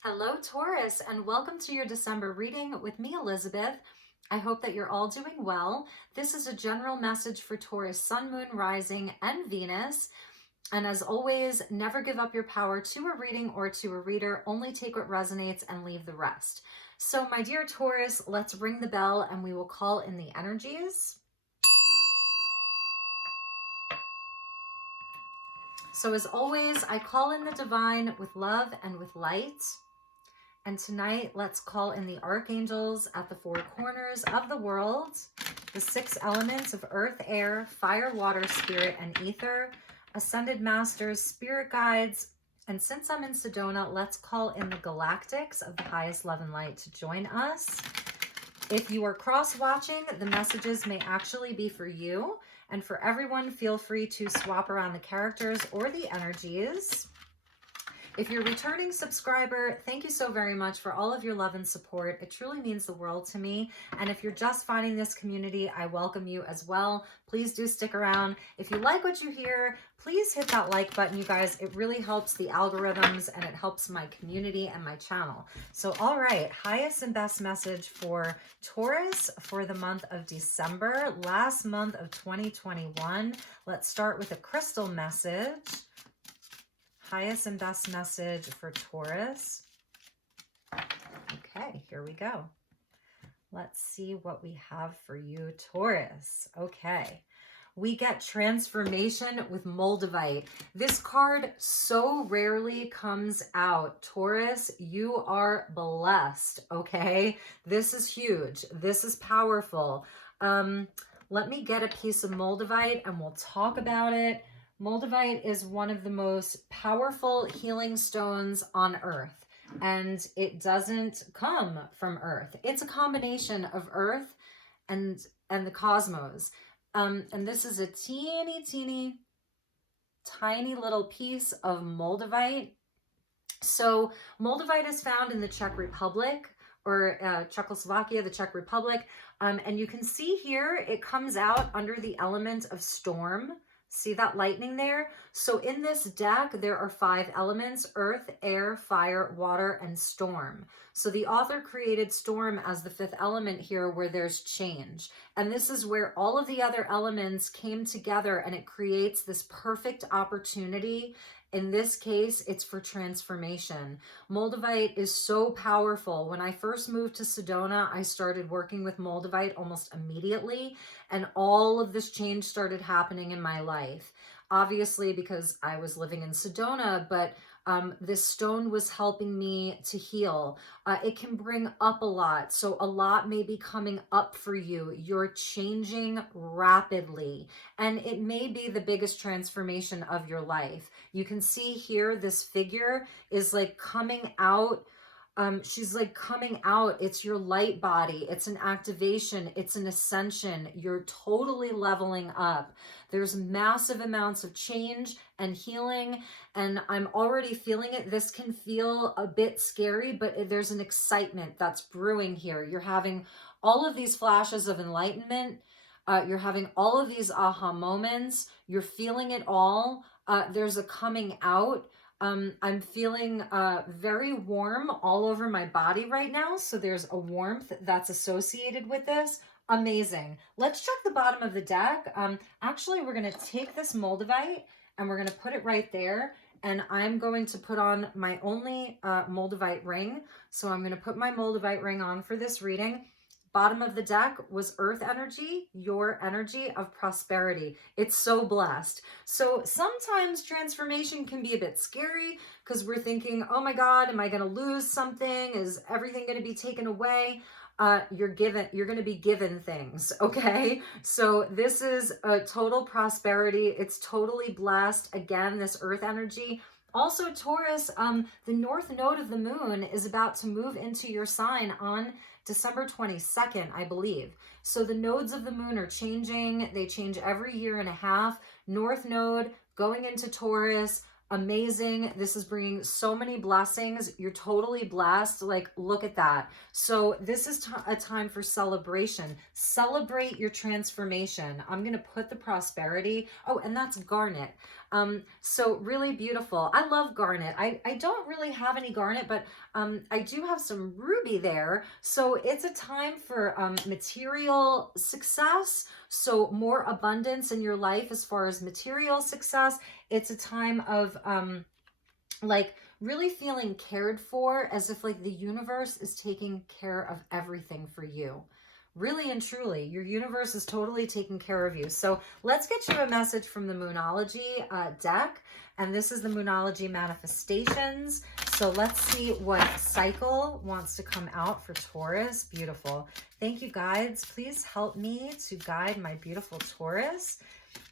Hello, Taurus, and welcome to your December reading with me, Elizabeth. I hope that you're all doing well. This is a general message for Taurus, Sun, Moon, Rising, and Venus. And as always, never give up your power to a reading or to a reader. Only take what resonates and leave the rest. So, my dear Taurus, let's ring the bell and we will call in the energies. So, as always, I call in the divine with love and with light. And tonight, let's call in the archangels at the four corners of the world, the six elements of earth, air, fire, water, spirit, and ether, ascended masters, spirit guides. And since I'm in Sedona, let's call in the galactics of the highest love and light to join us. If you are cross-watching, the messages may actually be for you. And for everyone, feel free to swap around the characters or the energies. If you're a returning subscriber, thank you so very much for all of your love and support. It truly means the world to me. And if you're just finding this community, I welcome you as well. Please do stick around. If you like what you hear, please hit that like button, you guys. It really helps the algorithms and it helps my community and my channel. So, all right, highest and best message for Taurus for the month of December, last month of 2021. Let's start with a crystal message. Highest and best message for Taurus. Okay, here we go. Let's see what we have for you, Taurus. Okay, we get transformation with Moldavite. This card so rarely comes out. Taurus, you are blessed, okay? This is huge. This is powerful. Let me get a piece of Moldavite and we'll talk about it. Moldavite is one of the most powerful healing stones on Earth, and it doesn't come from Earth. It's a combination of Earth and the cosmos. And this is a teeny tiny little piece of Moldavite. So Moldavite is found in the Czech Republic, or Czechoslovakia, the Czech Republic. And you can see here, it comes out under the element of storm. See that lightning there? So in this deck, there are 5 elements: earth, air, fire, water, and storm. So the author created storm as the 5th element here, where there's change. And this is where all of the other elements came together and it creates this perfect opportunity. In this case, it's for transformation. Moldavite is so powerful. When I first moved to Sedona, I started working with Moldavite almost immediately, and all of this change started happening in my life. Obviously, because I was living in Sedona, but this stone was helping me to heal. It can bring up a lot. So a lot may be coming up for you. You're changing rapidly, and it may be the biggest transformation of your life. You can see here, this figure is like coming out. She's like coming out. It's your light body. It's an activation. It's an ascension. You're totally leveling up. There's massive amounts of change and healing, and I'm already feeling it. This can feel a bit scary, but there's an excitement that's brewing here. You're having all of these flashes of enlightenment. You're having all of these aha moments. You're feeling it all. There's a coming out. I'm feeling very warm all over my body right now. So there's a warmth that's associated with this. Amazing. Let's check the bottom of the deck. Actually, we're going to take this Moldavite and we're going to put it right there. And I'm going to put on my only Moldavite ring. So I'm going to put my Moldavite ring on for this reading. Bottom of the deck was earth energy, your energy of prosperity. It's so blessed. So sometimes transformation can be a bit scary because we're thinking, oh my God, am I going to lose something? Is everything going to be taken away? You're going to be given things. Okay. So this is a total prosperity. It's totally blessed. Again, this earth energy. Also, Taurus, the north node of the moon is about to move into your sign on December 22nd, I believe. So the nodes of the moon are changing. They change every year and a half. North node going into Taurus. Amazing. This is bringing so many blessings. You're totally blessed. Like, look at that. So this is a time for celebration. Celebrate your transformation. I'm going to put the prosperity. Oh, and that's Garnet. So really beautiful. I love garnet. I don't really have any garnet, but I do have some ruby there. So it's a time for material success. So more abundance in your life as far as material success. It's a time of like really feeling cared for, as if like the universe is taking care of everything for you. Really and truly, your universe is totally taking care of you. So let's get you a message from the Moonology deck. And this is the Moonology Manifestations. So let's see what cycle wants to come out for Taurus. Beautiful. Thank you, guides. Please help me to guide my beautiful Taurus.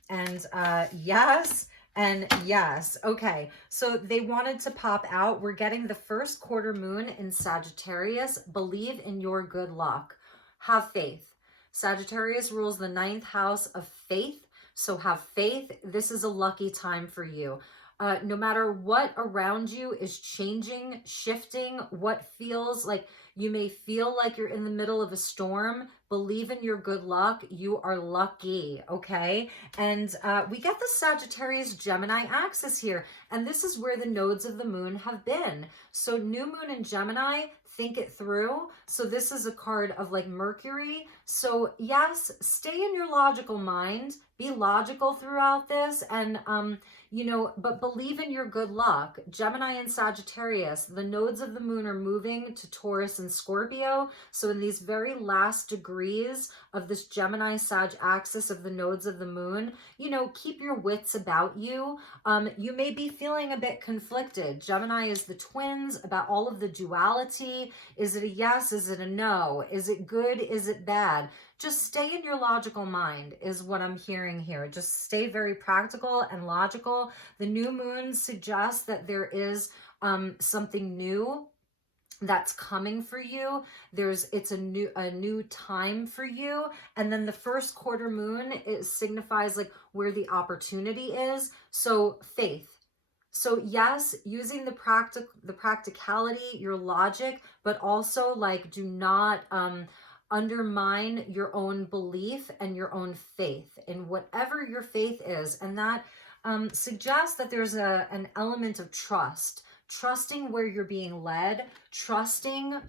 And yes. And yes, okay, so they wanted to pop out. We're getting the first quarter moon in Sagittarius. Believe in your good luck. Have faith. Sagittarius rules the 9th house of faith. So have faith. This is a lucky time for you. No matter what around you is changing, shifting, what feels like you may feel like you're in the middle of a storm, believe in your good luck. You are lucky, okay? And we get the Sagittarius Gemini axis here, and this is where the nodes of the moon have been. So new moon in Gemini, think it through. So this is a card of like Mercury. So yes, stay in your logical mind, be logical throughout this, and you know, but believe in your good luck. Gemini and Sagittarius, the nodes of the moon are moving to Taurus and Scorpio. So in these very last degrees of this Gemini-Sag axis of the nodes of the moon, you know, keep your wits about you. You may be feeling a bit conflicted. Gemini is the twins, about all of the duality. Is it a yes? Is it a no? Is it good? Is it bad? Just stay in your logical mind is what I'm hearing here. Just stay very practical and logical. The new moon suggests that there is something new that's coming for you. It's a new time for you. And then the first quarter moon, it signifies like where the opportunity is. So faith. So yes, using the practicality, your logic, but also like do not undermine your own belief and your own faith in whatever your faith is. And that suggests that there's an element of trusting where you're being led, trusting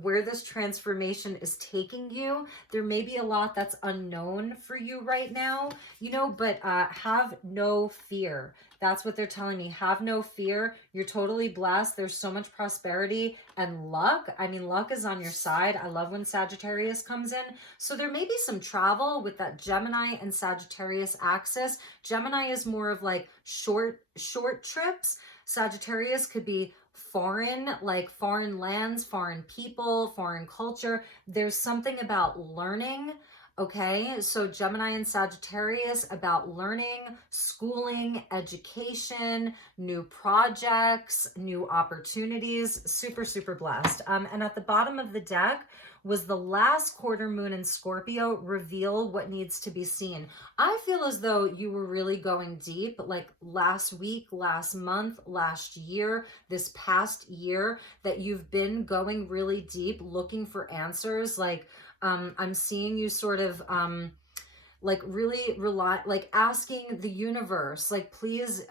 where this transformation is taking you. There may be a lot that's unknown for you right now, you know, but have no fear. That's what they're telling me. Have no fear. You're totally blessed. There's so much prosperity and luck. I mean, luck is on your side. I love when Sagittarius comes in. So there may be some travel with that Gemini and Sagittarius axis. Gemini is more of like short trips. Sagittarius could be foreign, like foreign lands, foreign people, foreign culture. There's something about learning. Okay, so Gemini and Sagittarius about learning, schooling, education, new projects, new opportunities. Super, super blessed. And at the bottom of the deck was the last quarter moon in Scorpio, reveal what needs to be seen. I feel as though you were really going deep, like last week, last month, last year, this past year, that you've been going really deep, looking for answers, like I'm seeing you sort of like really like asking the universe, like, please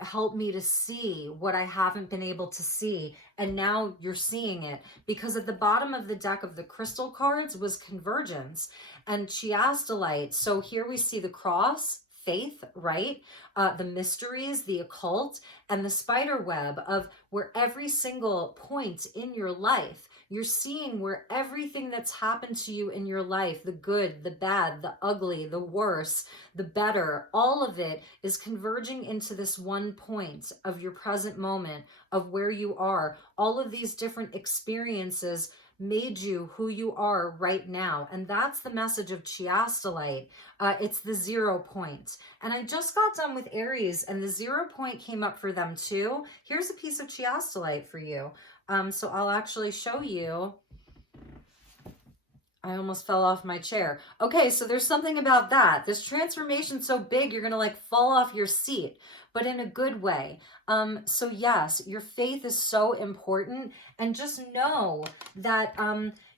help me to see what I haven't been able to see. And now you're seeing it, because at the bottom of the deck of the crystal cards was convergence and chiastolite. So here we see the cross, faith, right? The mysteries, the occult, and the spider web of where every single point in your life, you're seeing where everything that's happened to you in your life, the good, the bad, the ugly, the worse, the better, all of it is converging into this one point of your present moment, of where you are. All of these different experiences made you who you are right now. And that's the message of chiastolite. It's the 0 point. And I just got done with Aries, and the 0 point came up for them too. Here's a piece of chiastolite for you. So I'll actually show you. I almost fell off my chair. Okay, so there's something about that. This transformation's so big, you're gonna like fall off your seat, but in a good way. So yes, your faith is so important. And just know that,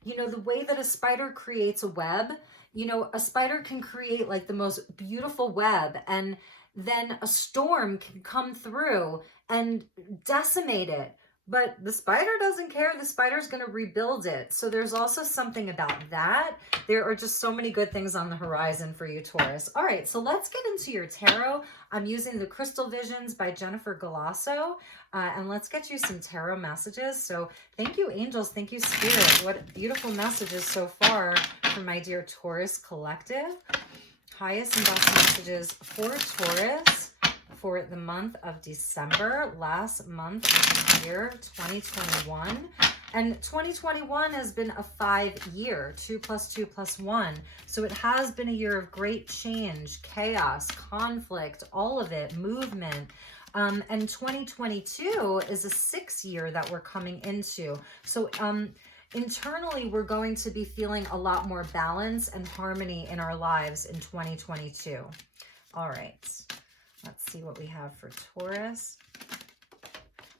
you know, the way that a spider creates a web, you know, a spider can create like the most beautiful web. And then a storm can come through and decimate it. But the spider doesn't care. The spider's going to rebuild it. So there's also something about that. There are just so many good things on the horizon for you, Taurus. All right, so let's get into your tarot. I'm using the Crystal Visions by Jennifer Galasso. And let's get you some tarot messages. So thank you, angels. Thank you, Spirit. What beautiful messages so far from my dear Taurus collective. Highest and best messages for Taurus for the month of December, last month of the year 2021. And 2021 has been a 5-year, 2 + 2 + 1. So it has been a year of great change, chaos, conflict, all of it, movement. And 2022 is a 6-year that we're coming into. So internally, we're going to be feeling a lot more balance and harmony in our lives in 2022. All right. Let's see what we have for Taurus.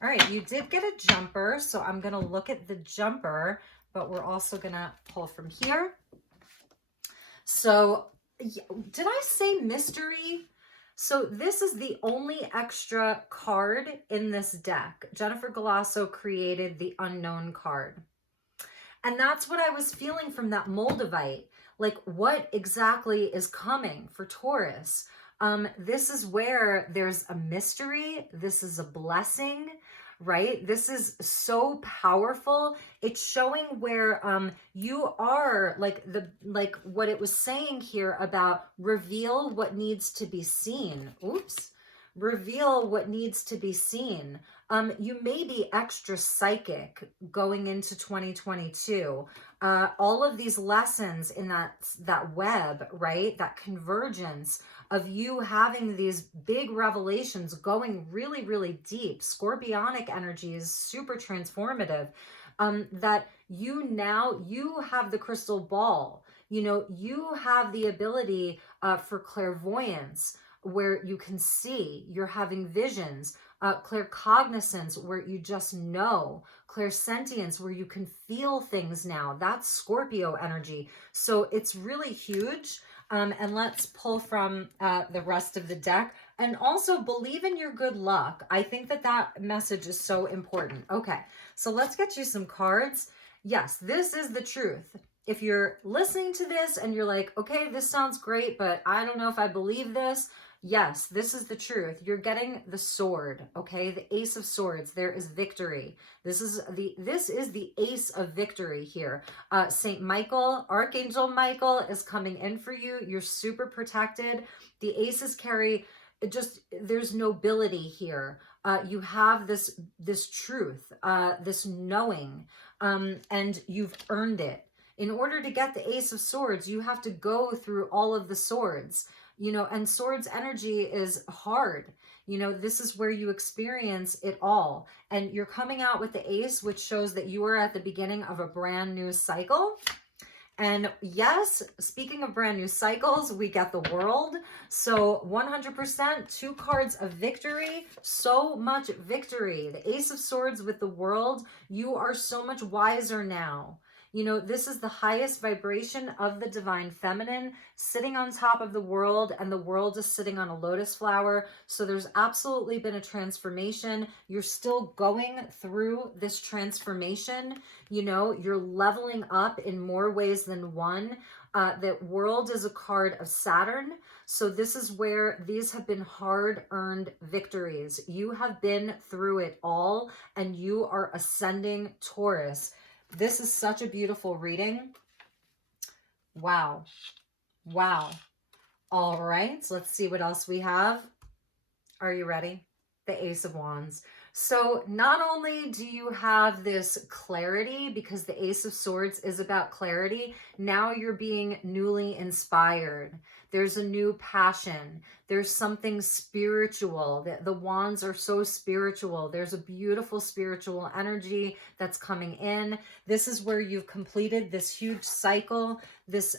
All right, you did get a jumper, so I'm going to look at the jumper, but we're also going to pull from here. So, did I say mystery? So this is the only extra card in this deck. Jennifer Galasso created the unknown card. And that's what I was feeling from that Moldavite. Like, what exactly is coming for Taurus? This is where there's a mystery. This is a blessing, right? This is so powerful. It's showing where you are, like what it was saying here about reveal what needs to be seen. Oops. Reveal what needs to be seen. You may be extra psychic going into 2022. All of these lessons in that web, right? That convergence of you having these big revelations going really, really deep. Scorpionic energy is super transformative. That you have the crystal ball. You know, you have the ability for clairvoyance, where you can see, you're having visions, claircognizance, where you just know, clairsentience, where you can feel things now. That's Scorpio energy. So it's really huge. And let's pull from the rest of the deck. And also believe in your good luck. I think that message is so important. Okay, so let's get you some cards. Yes, this is the truth. If you're listening to this and you're like, okay, this sounds great, but I don't know if I believe this. Yes, this is the truth. You're getting the sword, okay? The Ace of Swords. There is victory. This is the Ace of Victory here. Saint Michael, Archangel Michael is coming in for you. You're super protected. The aces carry there's nobility here. You have this truth, this knowing, and you've earned it. In order to get the Ace of Swords, you have to go through all of the swords. You know, and swords energy is hard. You know, this is where you experience it all. And you're coming out with the ace, which shows that you are at the beginning of a brand new cycle. And yes, speaking of brand new cycles, we get the world. So 100%, 2 cards of victory, so much victory. The Ace of Swords with the world, you are so much wiser now. You know, this is the highest vibration of the divine feminine sitting on top of the world, and the world is sitting on a lotus flower. So there's absolutely been a transformation. You're still going through this transformation. You know, you're leveling up in more ways than one. The world is a card of Saturn. So this is where these have been hard-earned victories. You have been through it all, and you are ascending Taurus. This is such a beautiful reading. Wow. Wow. All right. Let's see what else we have. Are you ready? The Ace of Wands. So not only do you have this clarity, because the Ace of Swords is about clarity, now you're being newly inspired. There's a new passion. There's something spiritual. The wands are so spiritual. There's a beautiful spiritual energy that's coming in. This is where you've completed this huge cycle. This,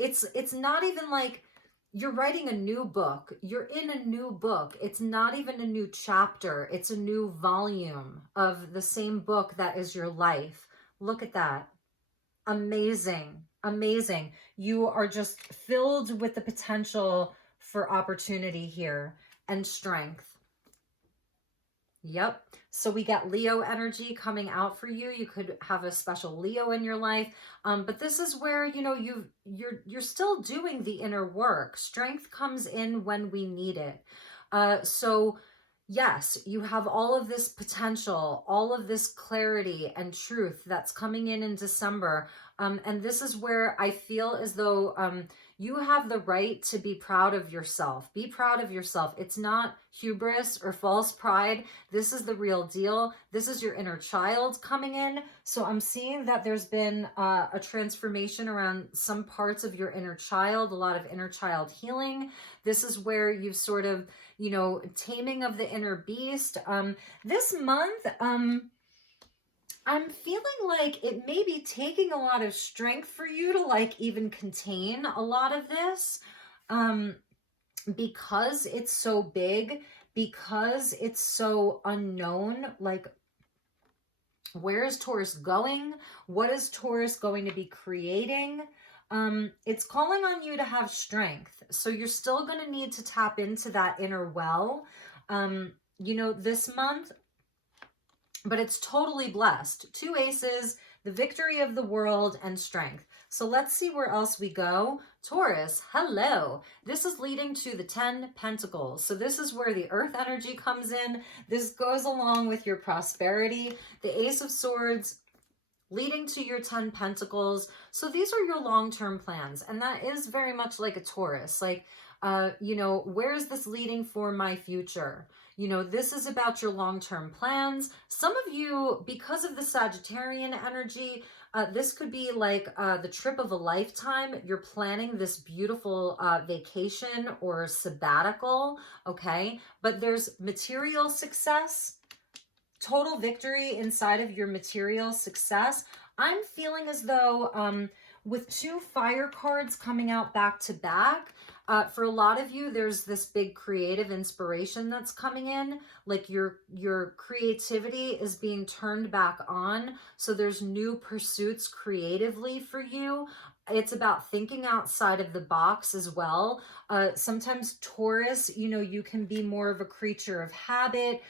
it's not even like you're writing a new book. You're in a new book. It's not even a new chapter. It's a new volume of the same book that is your life. Look at that. Amazing. Amazing. You are just filled with the potential for opportunity here and strength. Yep. So we get Leo energy coming out for you. You could have a special Leo in your life. But this is where, you know, you're still doing the inner work. Strength comes in when we need it. So yes, you have all of this potential, all of this clarity and truth that's coming in December. And this is where I feel as though you have the right to be proud of yourself. Be proud of yourself. It's not hubris or false pride. This is the real deal. This is your inner child coming in. So I'm seeing that there's been a transformation around some parts of your inner child, a lot of inner child healing. This is where you've sort of, you know, taming of the inner beast. This month, I'm feeling like it may be taking a lot of strength for you to like even contain a lot of this, because it's so big, because it's so unknown. Like, where is Taurus going? What is Taurus going to be creating? It's calling on you to have strength. So you're still going to need to tap into that inner well, you know, this month. But it's totally blessed. 2 aces, the victory of the world, and strength. So let's see where else we go. Taurus, hello. This is leading to the 10 Pentacles. So this is where the earth energy comes in. This goes along with your prosperity. The Ace of Swords leading to your 10 Pentacles. So these are your long-term plans. And that is very much like a Taurus. Like, you know, where is this leading for my future? You know, this is about your long-term plans. Some of you, because of the Sagittarian energy, this could be like the trip of a lifetime. You're planning this beautiful vacation or sabbatical, okay? But there's material success, total victory inside of your material success. I'm feeling as though with 2 fire cards coming out back to back, for a lot of you, there's this big creative inspiration that's coming in. Like your creativity is being turned back on. So there's new pursuits creatively for you. It's about thinking outside of the box as well. Sometimes Taurus, you know, you can be more of a creature of habit.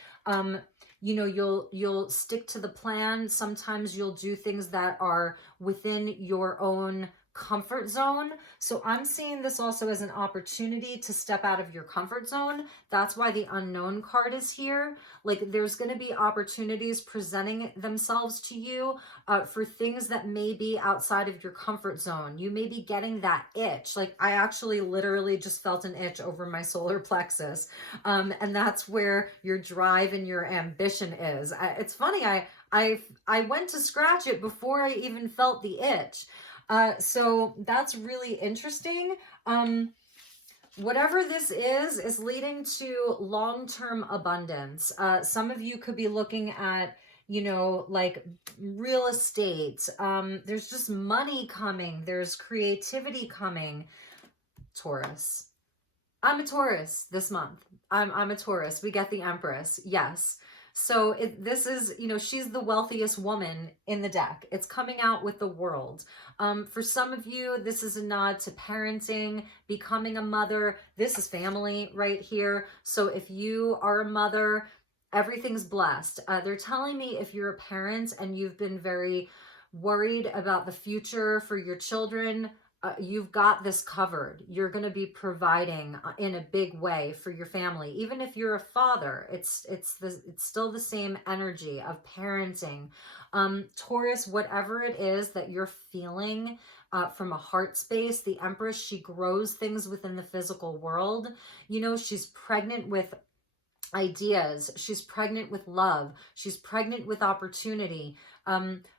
You know, you'll stick to the plan. Sometimes you'll do things that are within your own comfort zone. So I'm seeing this also as an opportunity to step out of your comfort zone. That's why the unknown card is here. Like, there's going to be opportunities presenting themselves to you for things that may be outside of your comfort zone. You may be getting that itch. Like, I actually literally just felt an itch over my solar plexus. And that's where your drive and your ambition is. It's funny. I went to scratch it before I even felt the itch. So that's really interesting. Whatever this is leading to long-term abundance. Some of you could be looking at, you know, like real estate. There's just money coming. There's creativity coming. Taurus. I'm a Taurus this month. I'm a Taurus. We get the Empress. Yes. So this is, you know, she's the wealthiest woman in the deck. It's coming out with the world. For some of you, this is a nod to parenting, becoming a mother. This is family right here. So if you are a mother, everything's blessed. They're telling me if you're a parent and you've been very worried about the future for your children, you've got this covered. You're going to be providing in a big way for your family. Even if you're a father, it's still the same energy of parenting. Taurus, whatever it is that you're feeling from a heart space, the Empress, she grows things within the physical world. You know, she's pregnant with ideas. She's pregnant with love. She's pregnant with opportunity.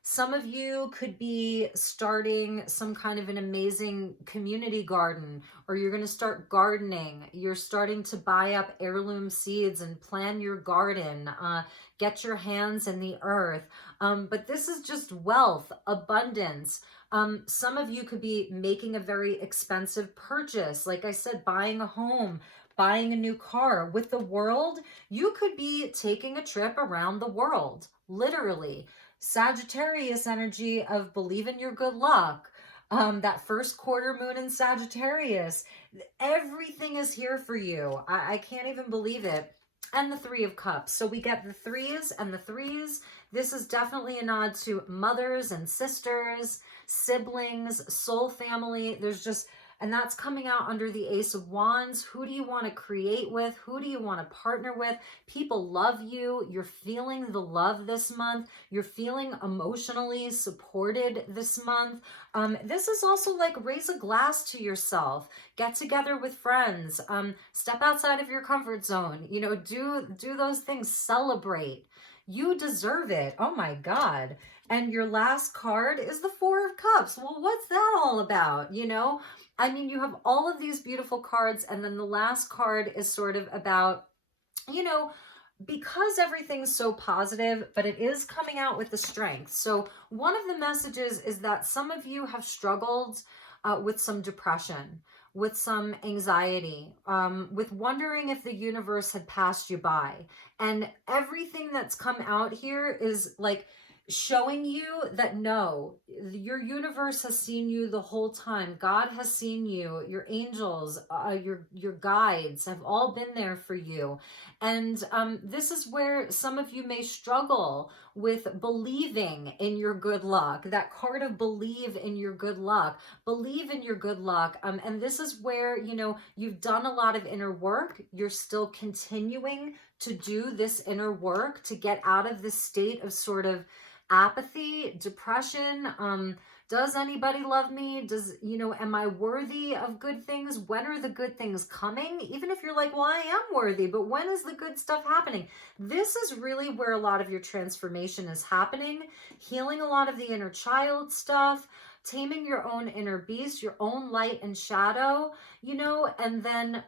Some of you could be starting some kind of an amazing community garden, or you're going to start gardening. You're starting to buy up heirloom seeds and plan your garden. Get your hands in the earth. But this is just wealth, abundance. Some of you could be making a very expensive purchase. Like I said, buying a home, buying a new car. With the world, you could be taking a trip around the world, literally. Sagittarius energy of believe in your good luck. That first quarter moon in Sagittarius. Everything is here for you. I can't even believe it. And the Three of Cups. So we get the threes and the threes. This is definitely a nod to mothers and sisters, siblings, soul family. There's just, and that's coming out under the Ace of Wands. Who do you want to create with? Who do you want to partner with? People love you. You're feeling the love this month. You're feeling emotionally supported this month. This is also like raise a glass to yourself. Get together with friends. Step outside of your comfort zone. You know, do those things. Celebrate. You deserve it. Oh my God. And your last card is the Four of Cups. Well, what's that all about? You know, I mean, you have all of these beautiful cards, and then the last card is sort of about, you know, because everything's so positive, but it is coming out with the strength. So one of the messages is that some of you have struggled with some depression, with some anxiety, with wondering if the universe had passed you by. And everything that's come out here is like showing you that no, your universe has seen you the whole time. God has seen you. Your angels, your guides have all been there for you. And this is where some of you may struggle with believing in your good luck. That card of believe in your good luck. Believe in your good luck. And this is where, you know, you've done a lot of inner work. You're still continuing to do this inner work to get out of this state of sort of apathy, depression. Does anybody love me? Does, you know, am I worthy of good things? When are the good things coming? Even if you're like, well, I am worthy, but when is the good stuff happening? This is really where a lot of your transformation is happening. Healing a lot of the inner child stuff, taming your own inner beast, your own light and shadow, you know, and then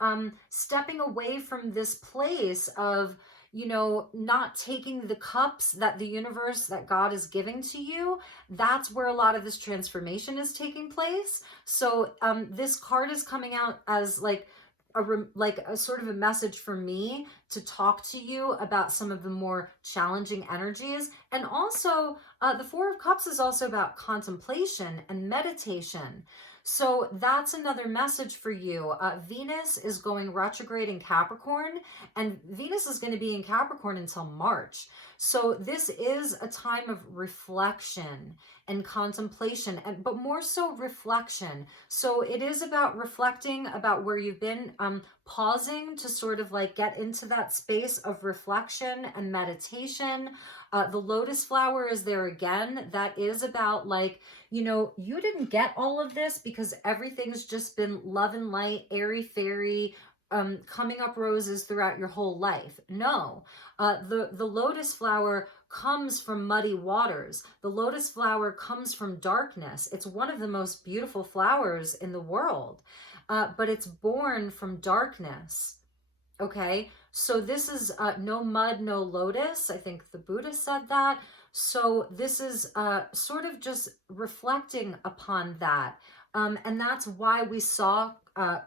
stepping away from this place of, you know, not taking the cups that the universe, that God is giving to you. That's where a lot of this transformation is taking place. So this card is coming out as like a sort of a message for me to talk to you about some of the more challenging energies. And also the Four of Cups is also about contemplation and meditation. So that's another message for you. Venus is going retrograde in Capricorn, and Venus is going to be in Capricorn until March. So this is a time of reflection and contemplation, but more so reflection. So it is about reflecting about where you've been, pausing to sort of like get into that space of reflection and meditation. The lotus flower is there again. That is about like, you know, you didn't get all of this because everything's just been love and light, airy fairy, coming up roses throughout your whole life. No, the lotus flower comes from muddy waters. The lotus flower comes from darkness. It's one of the most beautiful flowers in the world, but it's born from darkness. Okay, so this is no mud, no lotus. I think the Buddha said that. So this is sort of just reflecting upon that. And that's why we saw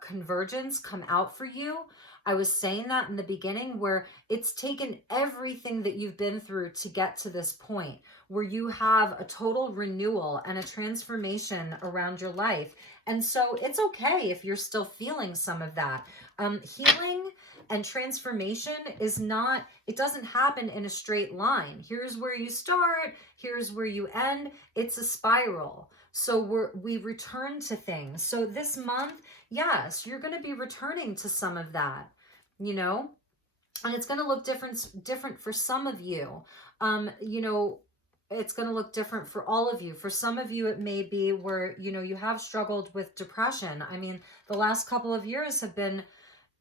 convergence come out for you. I was saying that in the beginning, where it's taken everything that you've been through to get to this point where you have a total renewal and a transformation around your life. And so it's okay if you're still feeling some of that. Healing and transformation is not, it doesn't happen in a straight line. Here's where you start, here's where you end. It's a spiral. So we return to things. So this month, yes, you're going to be returning to some of that, you know, and it's going to look different for some of you. You know, it's going to look different for all of you. For some of you, it may be where, you know, you have struggled with depression. I mean, the last couple of years have been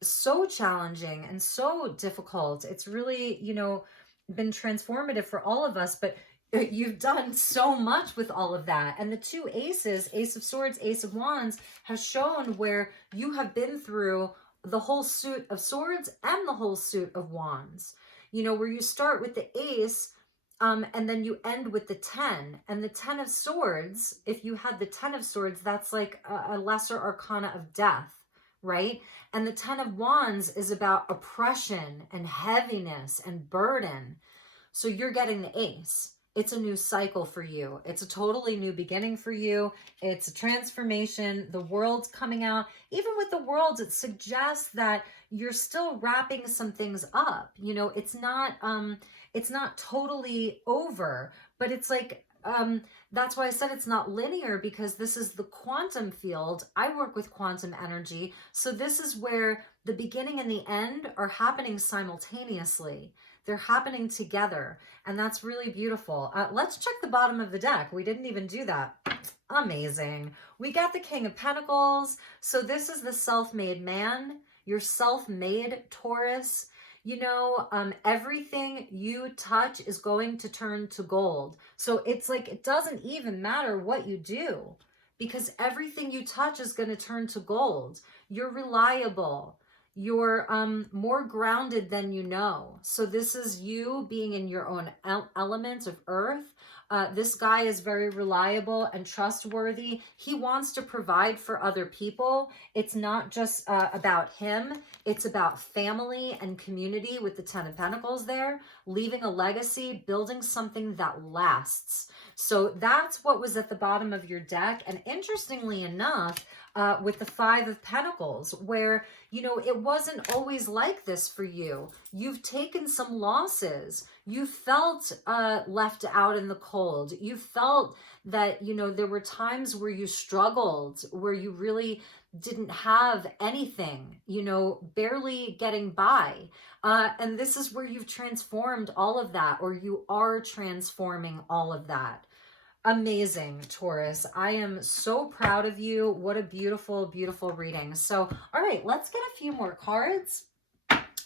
so challenging and so difficult. It's really, you know, been transformative for all of us, but you've done so much with all of that. And the two aces, Ace of Swords, Ace of Wands, have shown where you have been through the whole suit of swords and the whole suit of wands. You know, where you start with the ace, and then you end with the 10. And the 10 of swords, if you had the 10 of swords, that's like a lesser arcana of death, right? And the 10 of wands is about oppression and heaviness and burden. So you're getting the ace. It's a new cycle for you. It's a totally new beginning for you. It's a transformation. The world's coming out. Even with the world, it suggests that you're still wrapping some things up. You know, it's not totally over, but it's like, that's why I said it's not linear, because this is the quantum field. I work with quantum energy. So this is where the beginning and the end are happening simultaneously. They're happening together. And that's really beautiful. Let's check the bottom of the deck. We didn't even do that. Amazing. We got the King of Pentacles. So this is the self-made man. You're self-made, Taurus. You know, everything you touch is going to turn to gold. So it's like, it doesn't even matter what you do, because everything you touch is going to turn to gold. You're reliable. You're more grounded than you know. So this is you being in your own element of earth. This guy is very reliable and trustworthy. He wants to provide for other people. It's not just about him. It's about family and community with the Ten of Pentacles there, leaving a legacy, building something that lasts. So that's what was at the bottom of your deck. And interestingly enough, with the Five of Pentacles, where, you know, it wasn't always like this for you. You've taken some losses. You felt left out in the cold. You felt that, you know, there were times where you struggled, where you really didn't have anything, you know, barely getting by. And this is where you've transformed all of that, or you are transforming all of that. Amazing, Taurus. I am so proud of you. What a beautiful, beautiful reading. So, all right, let's get a few more cards.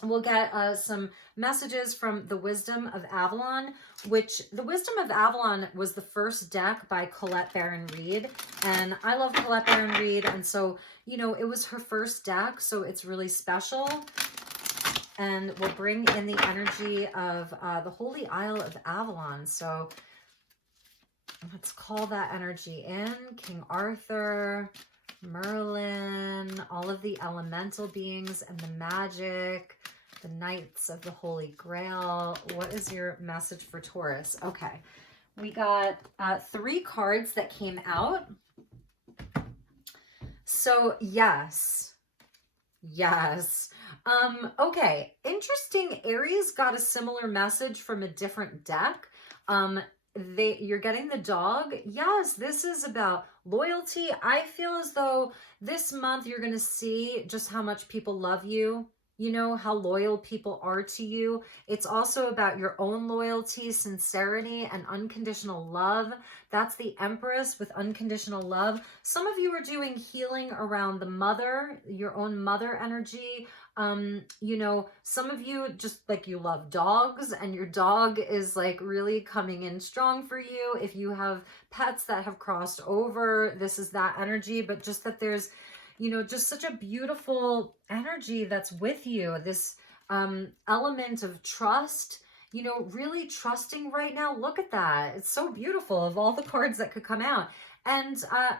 We'll get some messages from the Wisdom of Avalon, which the Wisdom of Avalon was the first deck by Colette Baron-Reid. And I love Colette Baron-Reid. And so, you know, it was her first deck. So it's really special. And we'll bring in the energy of the Holy Isle of Avalon. So let's call that energy in. King Arthur, Merlin, all of the elemental beings and the magic, the Knights of the Holy Grail. What is your message for Taurus? Okay, we got 3 cards that came out. So yes. Okay, interesting. Aries got a similar message from a different deck. You're getting the dog. Yes, this is about loyalty. I feel as though this month you're going to see just how much people love you, you know, how loyal people are to you. It's also about your own loyalty, sincerity, and unconditional love. That's the Empress with unconditional love. Some of you are doing healing around the mother, your own mother energy. You know, some of you just like, you love dogs and your dog is like really coming in strong for you. If you have pets that have crossed over, this is that energy, but just that there's, you know, just such a beautiful energy that's with you. This element of trust, you know, really trusting right now. Look at that. It's so beautiful, of all the cards that could come out. And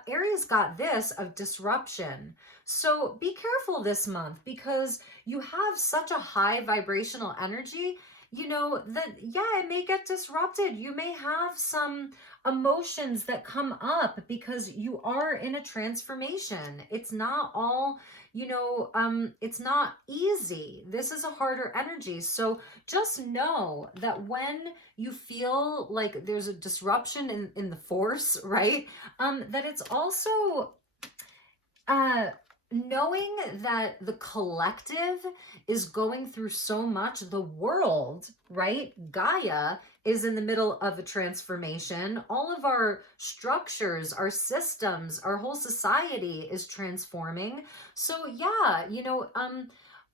Aries got this of disruption. So be careful this month, because you have such a high vibrational energy, you know, that, yeah, it may get disrupted. You may have some emotions that come up because you are in a transformation. It's not all, you know, it's not easy. This is a harder energy. So just know that when you feel like there's a disruption in the force, right? That it's also knowing that the collective is going through so much. The world, right? Gaia is in the middle of a transformation. All of our structures, our systems, our whole society is transforming. So yeah, you know,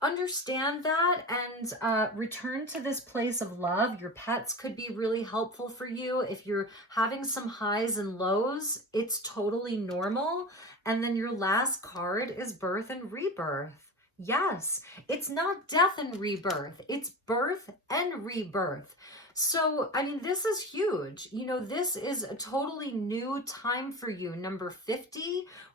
understand that and return to this place of love. Your pets could be really helpful for you. If you're having some highs and lows, it's totally normal. And then your last card is birth and rebirth. Yes, it's not death and rebirth. It's birth and rebirth. So, I mean, this is huge. You know, this is a totally new time for you. Number 50,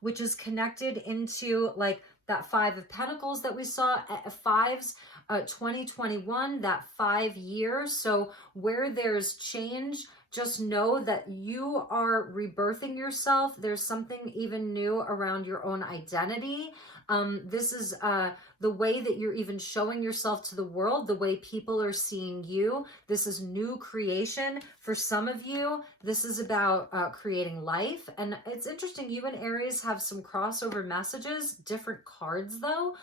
which is connected into like that 5 of Pentacles that we saw. Fives 2021, that 5 years. So where there's change, just know that you are rebirthing yourself. There's something even new around your own identity. This is the way that you're even showing yourself to the world, the way people are seeing you. This is new creation. For some of you, this is about creating life. And it's interesting, you and Aries have some crossover messages, different cards though,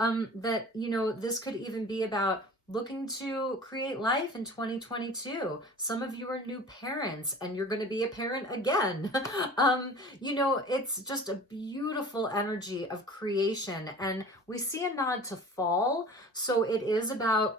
that, you know, this could even be about looking to create life in 2022. Some of you are new parents and you're going to be a parent again. You know, it's just a beautiful energy of creation, and we see a nod to fall. So it is about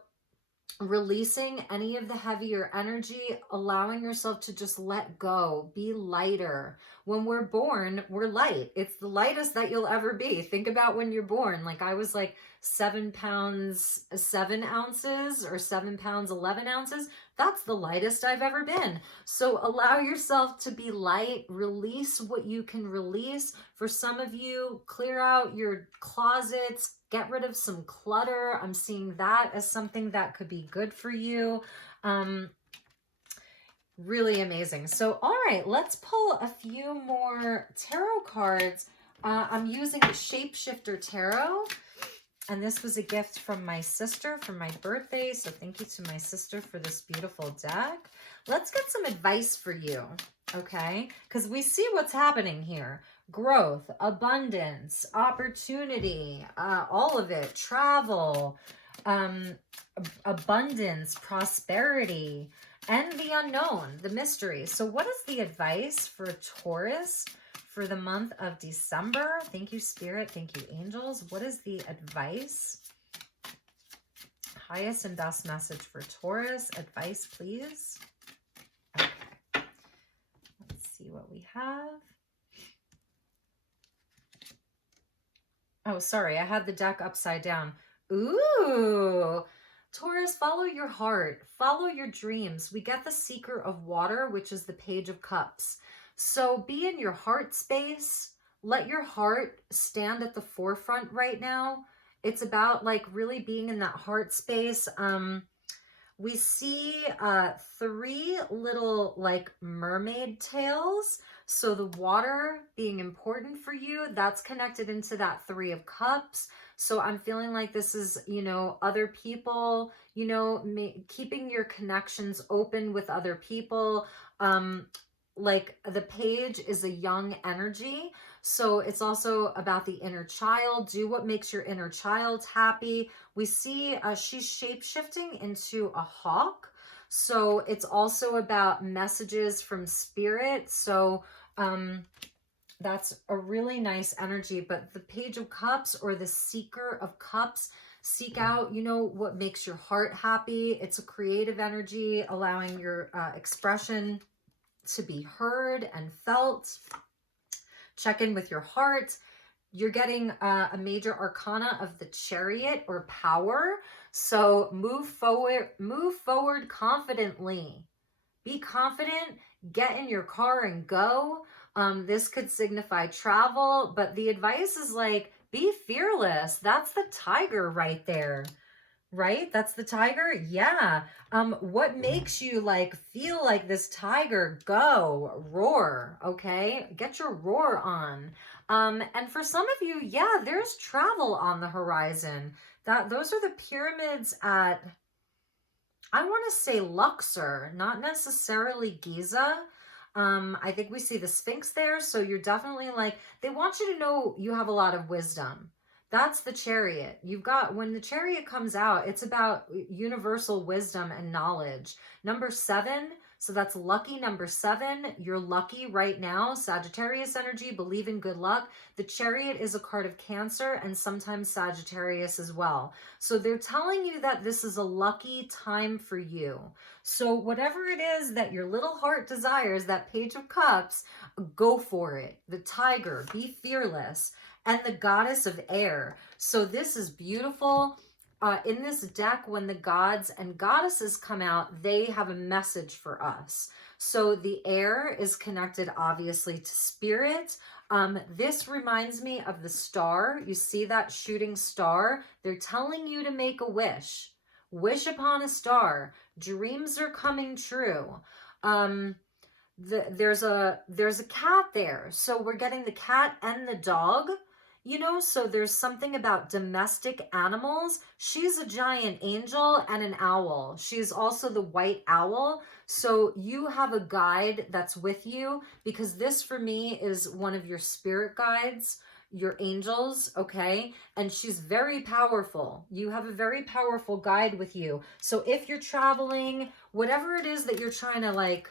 releasing any of the heavier energy, allowing yourself to just let go, be lighter. When we're born, we're light. It's the lightest that you'll ever be. Think about when you're born. Like I was like 7 pounds, 7 ounces, or 7 pounds, 11 ounces. That's the lightest I've ever been. So allow yourself to be light, release what you can release. For some of you, clear out your closets, get rid of some clutter. I'm seeing that as something that could be good for you. Really amazing. So, all right, let's pull a few more tarot cards. I'm using the Shapeshifter Tarot, and this was a gift from my sister for my birthday. So thank you to my sister for this beautiful deck. Let's get some advice for you, okay? Because we see what's happening here. Growth, abundance, opportunity, all of it, travel, abundance, prosperity, and the unknown, the mystery. So what is the advice for Taurus for the month of December? Thank you, Spirit. Thank you, angels. What is the advice? Highest and best message for Taurus. Advice, please. Okay. Let's see what we have. Oh, sorry. I had the deck upside down. Ooh. Taurus, follow your heart. Follow your dreams. We get the Seeker of Water, which is the Page of Cups. So be in your heart space. Let your heart stand at the forefront right now. It's about like really being in that heart space. We see 3 little like mermaid tails. So the water being important for you, that's connected into that 3 of Cups. So I'm feeling like this is, you know, other people, you know, keeping your connections open with other people. Like the page is a young energy. So it's also about the inner child. Do what makes your inner child happy. We see she's shape-shifting into a hawk. So it's also about messages from spirit. So that's a really nice energy. But the Page of Cups, or the Seeker of Cups, seek out, you know, what makes your heart happy. It's a creative energy, allowing your expression to be heard and felt. Check in with your heart. You're getting a major arcana of the Chariot, or power. So move forward confidently. Be confident, get in your car and go. This could signify travel, but the advice is like, be fearless. That's the tiger right there. Right? That's the tiger? Yeah. What makes you like feel like this tiger? Go. Roar. Okay? Get your roar on. And for some of you, yeah, there's travel on the horizon. Those are the pyramids at, I want to say Luxor, not necessarily Giza. I think we see the Sphinx there. So you're definitely like, they want you to know you have a lot of wisdom. That's the Chariot. You've got, when the Chariot comes out, it's about universal wisdom and knowledge. Number 7, so that's lucky number 7. You're lucky right now. Sagittarius energy, believe in good luck. The Chariot is a card of Cancer and sometimes Sagittarius as well. So they're telling you that this is a lucky time for you. So whatever it is that your little heart desires, that Page of Cups, go for it. The tiger, be fearless. And the Goddess of Air. So this is beautiful. in this deck, when the gods and goddesses come out, they have a message for us. So the air is connected, obviously, to spirit. This reminds me of the star. You see that shooting star? They're telling you to make a wish. Wish upon a star. Dreams are coming true. There's a cat there. So we're getting the cat and the dog. You know, so there's something about domestic animals. She's a giant angel and an owl. She's also the white owl. So you have a guide that's with you, because this for me is one of your spirit guides, your angels, okay? And she's very powerful. You have a very powerful guide with you. So if you're traveling, whatever it is that you're trying to like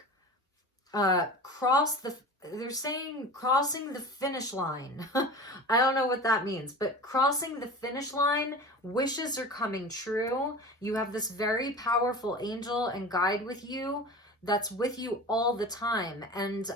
they're saying crossing the finish line. I don't know what that means, but crossing the finish line, wishes are coming true. You have this very powerful angel and guide with you that's with you all the time. And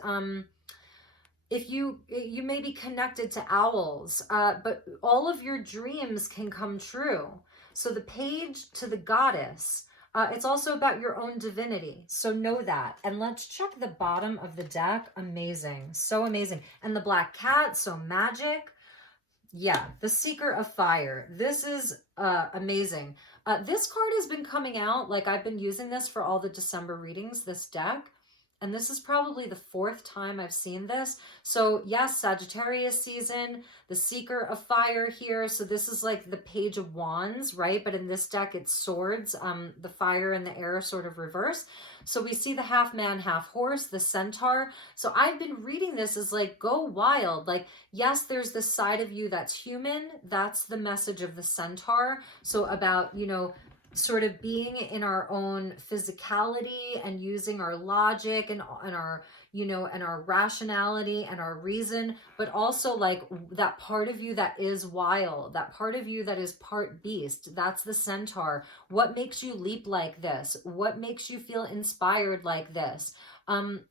if you may be connected to owls, but all of your dreams can come true. So the page to the goddess, it's also about your own divinity. So know that. And let's check the bottom of the deck. Amazing. So amazing. And the black cat, so magic. Yeah, the Seeker of Fire. This is amazing. This card has been coming out, like I've been using this for all the December readings, this deck. And this is probably the 4th time I've seen this. So yes, Sagittarius season, the Seeker of Fire here. So this is like the Page of Wands, right? But in this deck, it's swords, the fire and the air sort of reverse. So we see the half man, half horse, the centaur. So I've been reading this as like, go wild. Like, yes, there's this side of you that's human. That's the message of the centaur. So about, you know, sort of being in our own physicality and using our logic and our, you know, and our rationality and our reason, but also like that part of you that is wild, that part of you that is part beast. That's the centaur. What makes you leap like this? What makes you feel inspired like this?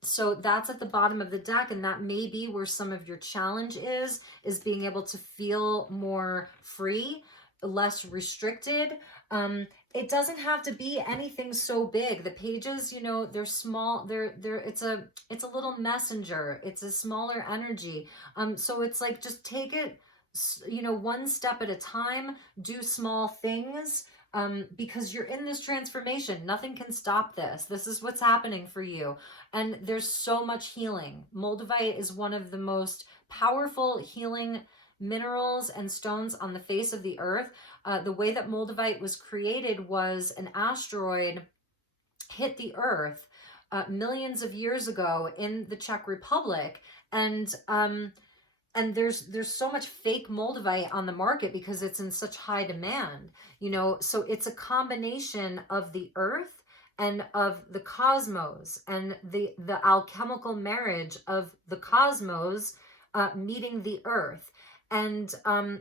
So that's at the bottom of the deck, and that may be where some of your challenge is being able to feel more free, less restricted. It doesn't have to be anything so big. The pages, you know, they're small. It's a little messenger. It's a smaller energy. So it's like, just take it, you know, one step at a time. Do small things. Because you're in this transformation. Nothing can stop this. This is what's happening for you. And there's so much healing. Moldavite is one of the most powerful healing minerals and stones on the face of the earth. The way that Moldavite was created was an asteroid hit the earth millions of years ago in the Czech Republic. And there's so much fake Moldavite on the market because it's in such high demand, you know. So it's a combination of the earth and of the cosmos, and the alchemical marriage of the cosmos meeting the earth. And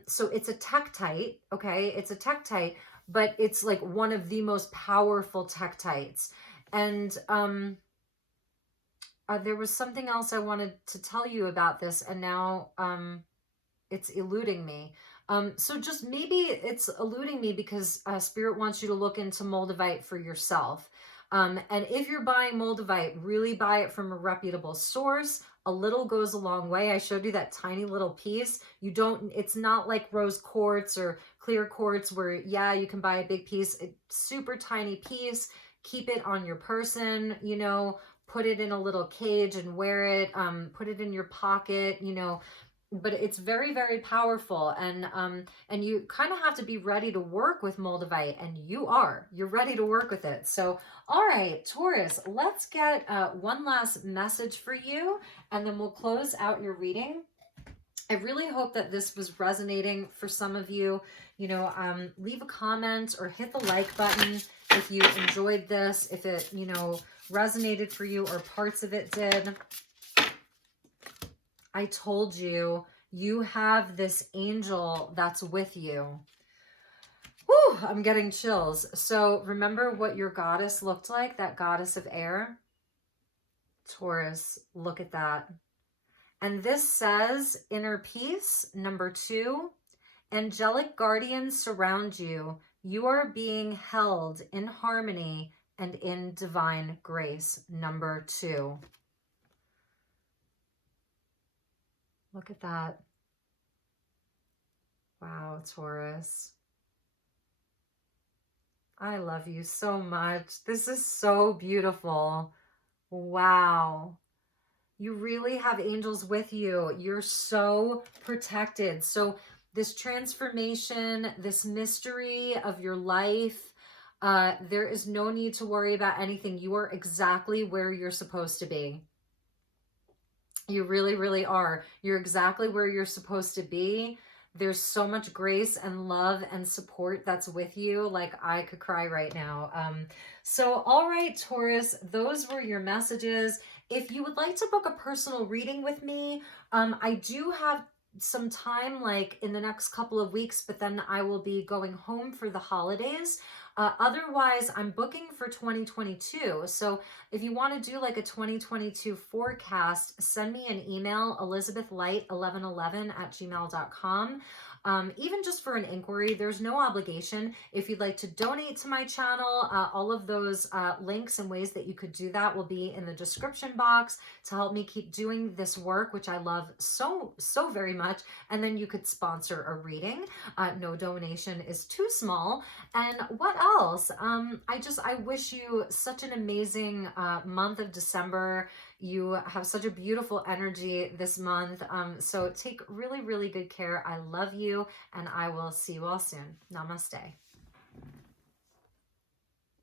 so it's a tektite, okay? It's a tektite, but it's like one of the most powerful tektites. And there was something else I wanted to tell you about this, and now it's eluding me. So just maybe it's eluding me because Spirit wants you to look into Moldavite for yourself. And if you're buying Moldavite, really buy it from a reputable source. A little goes a long way. I showed you that tiny little piece. It's not like rose quartz or clear quartz where, yeah, you can buy a big piece. A super tiny piece. Keep it on your person, you know, put it in a little cage and wear it. Put it in your pocket, you know. But it's very, very powerful, and you kind of have to be ready to work with Moldavite, and you're ready to work with it. So, all right, Taurus, let's get one last message for you, and then we'll close out your reading. I really hope that this was resonating for some of you. You know, leave a comment or hit the like button if you enjoyed this, if it, you know, resonated for you or parts of it did. I told you, you have this angel that's with you. Whew, I'm getting chills. So remember what your goddess looked like, that goddess of air? Taurus, look at that. And this says, inner peace, number 2, angelic guardians surround you. You are being held in harmony and in divine grace. Number 2. Look at that. Wow, Taurus. I love you so much. This is so beautiful. Wow. You really have angels with you. You're so protected. So this transformation, this mystery of your life, there is no need to worry about anything. You are exactly where you're supposed to be. You really, really are. You're exactly where you're supposed to be. There's so much grace and love and support that's with you. Like, I could cry right now. So, all right, Taurus, those were your messages. If you would like to book a personal reading with me, I do have some time, like in the next couple of weeks, but then I will be going home for the holidays. Otherwise, I'm booking for 2022. So if you want to do like a 2022 forecast, send me an email, elizabethlight1111@gmail.com. Even just for an inquiry, there's no obligation. If you'd like to donate to my channel, all of those links and ways that you could do that will be in the description box to help me keep doing this work, which I love so very much. And then you could sponsor a reading. No donation is too small. And what else? I wish you such an amazing month of December. You have such a beautiful energy this month. So take really, really good care. I love you, and I will see you all soon. Namaste.